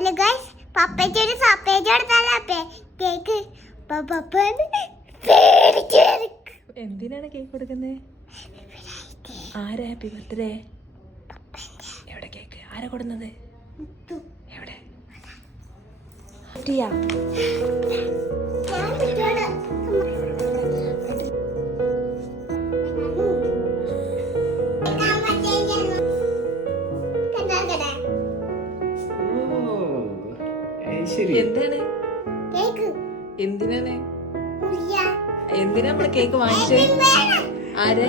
Hello guys, പപ്പയ്ക്ക് ഒരു surprise കൊടുത്താലേ കേക്ക്. എന്തിനാണ് കേക്ക് കൊടുക്കുന്നത്? ആരാ ഹാപ്പി ബർത്ത്ഡേ? എവിടെ കേക്ക്? ആരാ കൊടുക്കുന്നത്? എവിടെ? എന്താണ്? എന്തിനാണ് എന്തിനാ നമ്മള് കേക്ക് വാങ്ങിച്ചേ? ആര്?